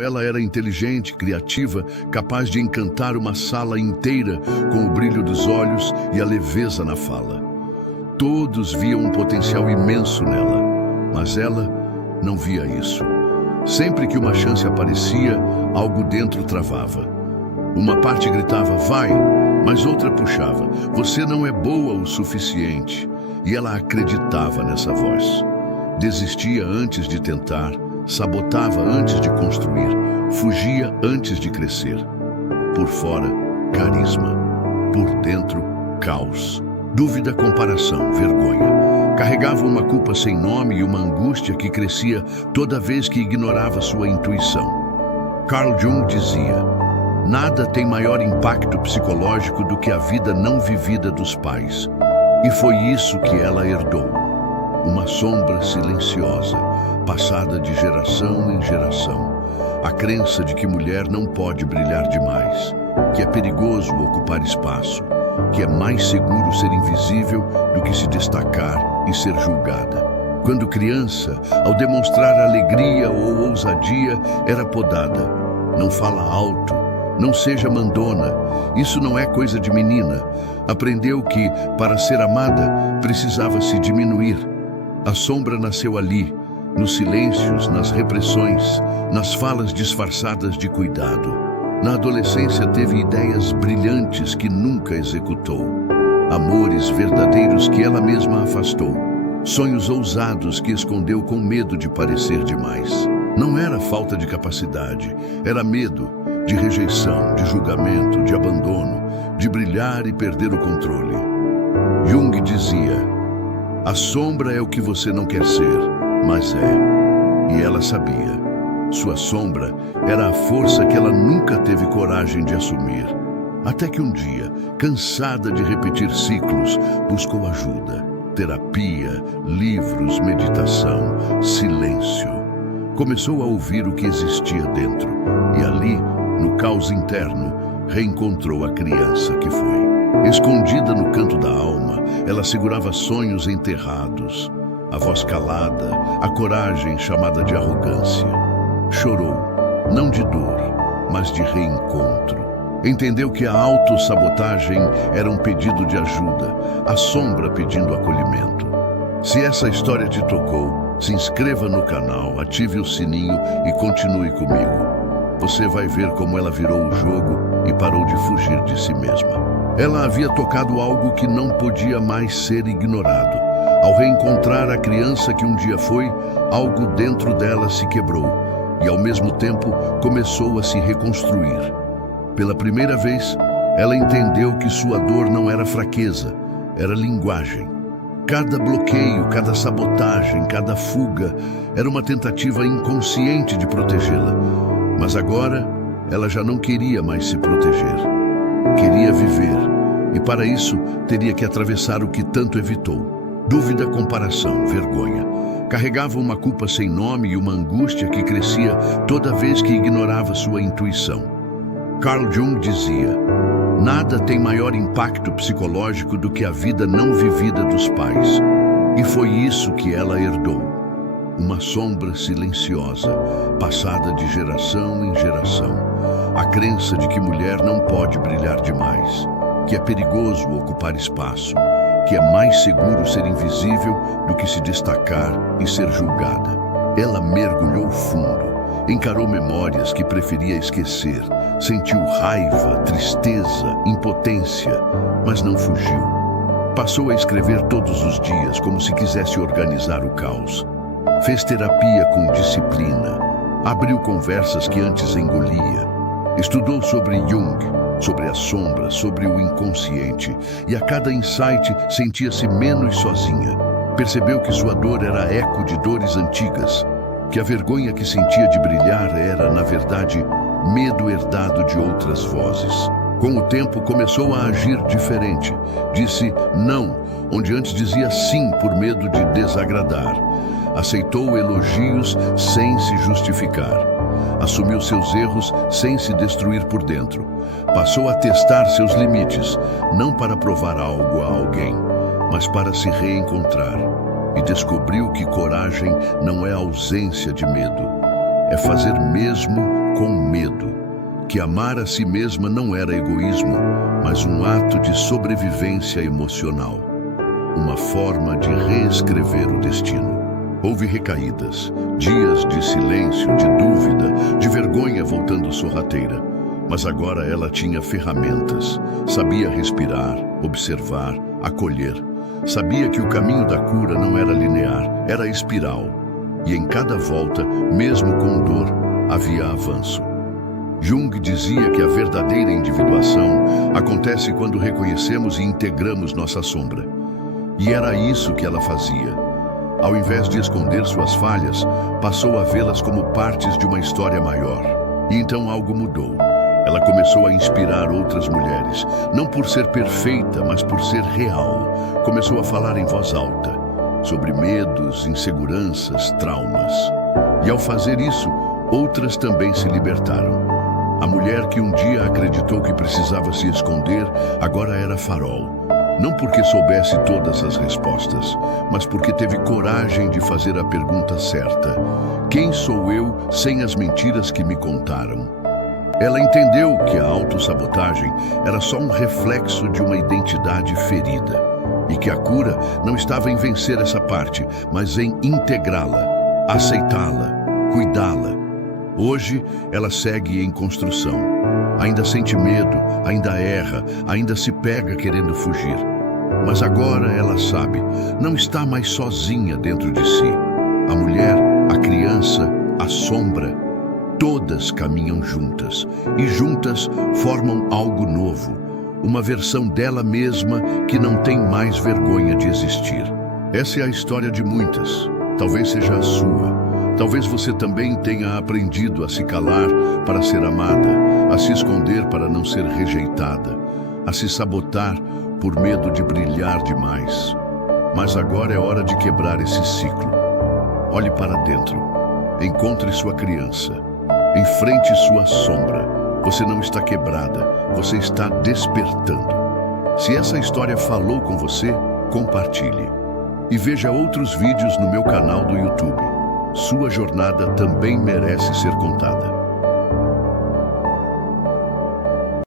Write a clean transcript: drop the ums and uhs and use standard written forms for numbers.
Ela era inteligente, criativa, capaz de encantar uma sala inteira com o brilho dos olhos e a leveza na fala. Todos viam um potencial imenso nela, mas ela não via isso. Sempre que uma chance aparecia, algo dentro travava. Uma parte gritava, vai, mas outra puxava, você não é boa o suficiente. E ela acreditava nessa voz. Desistia antes de tentar, sabotava antes de construir, fugia antes de crescer. Por fora, carisma. Por dentro, caos. Dúvida, comparação, vergonha. Carregava uma culpa sem nome e uma angústia que crescia toda vez que ignorava sua intuição. Carl Jung dizia, nada tem maior impacto psicológico do que a vida não vivida dos pais. E foi isso que ela herdou. Uma sombra silenciosa, passada de geração em geração. A crença de que mulher não pode brilhar demais, que é perigoso ocupar espaço, que é mais seguro ser invisível do que se destacar e ser julgada. Quando criança, ao demonstrar alegria ou ousadia, era podada. Não fala alto, não seja mandona, isso não é coisa de menina. Aprendeu que, para ser amada, precisava se diminuir. A sombra nasceu ali, nos silêncios, nas repressões, nas falas disfarçadas de cuidado. Na adolescência teve ideias brilhantes que nunca executou. Amores verdadeiros que ela mesma afastou. Sonhos ousados que escondeu com medo de parecer demais. Não era falta de capacidade, era medo de rejeição, de julgamento, de abandono, de brilhar e perder o controle. Jung dizia, a sombra é o que você não quer ser, mas é. E ela sabia. Sua sombra era a força que ela nunca teve coragem de assumir. Até que um dia, cansada de repetir ciclos, buscou ajuda. Terapia, livros, meditação, silêncio. Começou a ouvir o que existia dentro. E ali, no caos interno, reencontrou a criança que foi. Escondida no canto da alma, ela segurava sonhos enterrados. A voz calada, a coragem chamada de arrogância. Chorou, não de dor, mas de reencontro. Entendeu que a autossabotagem era um pedido de ajuda, a sombra pedindo acolhimento. Se essa história te tocou, se inscreva no canal, ative o sininho e continue comigo. Você vai ver como ela virou o jogo e parou de fugir de si mesma. Ela havia tocado algo que não podia mais ser ignorado. Ao reencontrar a criança que um dia foi, algo dentro dela se quebrou e, ao mesmo tempo, começou a se reconstruir. Pela primeira vez, ela entendeu que sua dor não era fraqueza, era linguagem. Cada bloqueio, cada sabotagem, cada fuga era uma tentativa inconsciente de protegê-la. Mas agora, ela já não queria mais se proteger. Queria viver, e para isso teria que atravessar o que tanto evitou. Dúvida, comparação, vergonha. Carregava uma culpa sem nome e uma angústia que crescia toda vez que ignorava sua intuição. Carl Jung dizia, nada tem maior impacto psicológico do que a vida não vivida dos pais. E foi isso que ela herdou. Uma sombra silenciosa, passada de geração em geração. A crença de que mulher não pode brilhar demais, que é perigoso ocupar espaço, que é mais seguro ser invisível do que se destacar e ser julgada. Ela mergulhou fundo, encarou memórias que preferia esquecer, sentiu raiva, tristeza, impotência, mas não fugiu. Passou a escrever todos os dias como se quisesse organizar o caos. Fez terapia com disciplina, abriu conversas que antes engolia, estudou sobre Jung, sobre a sombra, sobre o inconsciente, e a cada insight sentia-se menos sozinha. Percebeu que sua dor era eco de dores antigas, que a vergonha que sentia de brilhar era, na verdade, medo herdado de outras vozes. Com o tempo, começou a agir diferente. Disse não, onde antes dizia sim por medo de desagradar. Aceitou elogios sem se justificar. Assumiu seus erros sem se destruir por dentro. Passou a testar seus limites, não para provar algo a alguém, mas para se reencontrar. E descobriu que coragem não é ausência de medo. É fazer mesmo com medo que amar a si mesma não era egoísmo, mas um ato de sobrevivência emocional, uma forma de reescrever o destino. Houve recaídas, dias de silêncio, de dúvida, de vergonha voltando sorrateira. Mas agora ela tinha ferramentas, sabia respirar, observar, acolher. Sabia que o caminho da cura não era linear, era espiral. E em cada volta, mesmo com dor, havia avanço. Jung dizia que a verdadeira individuação acontece quando reconhecemos e integramos nossa sombra. E era isso que ela fazia. Ao invés de esconder suas falhas, passou a vê-las como partes de uma história maior. E então algo mudou. Ela começou a inspirar outras mulheres, não por ser perfeita, mas por ser real. Começou a falar em voz alta, sobre medos, inseguranças, traumas. E ao fazer isso, outras também se libertaram. A mulher que um dia acreditou que precisava se esconder, agora era farol. Não porque soubesse todas as respostas, mas porque teve coragem de fazer a pergunta certa. Quem sou eu sem as mentiras que me contaram? Ela entendeu que a autossabotagem era só um reflexo de uma identidade ferida e que a cura não estava em vencer essa parte, mas em integrá-la, aceitá-la, cuidá-la. Hoje, ela segue em construção. Ainda sente medo, ainda erra, ainda se pega querendo fugir. Mas agora ela sabe, não está mais sozinha dentro de si. A mulher, a criança, a sombra, todas caminham juntas. E juntas formam algo novo. Uma versão dela mesma que não tem mais vergonha de existir. Essa é a história de muitas. Talvez seja a sua. Talvez você também tenha aprendido a se calar para ser amada, a se esconder para não ser rejeitada, a se sabotar por medo de brilhar demais. Mas agora é hora de quebrar esse ciclo. Olhe para dentro. Encontre sua criança. Enfrente sua sombra. Você não está quebrada, você está despertando. Se essa história falou com você, compartilhe. E veja outros vídeos no meu canal do YouTube. Sua jornada também merece ser contada.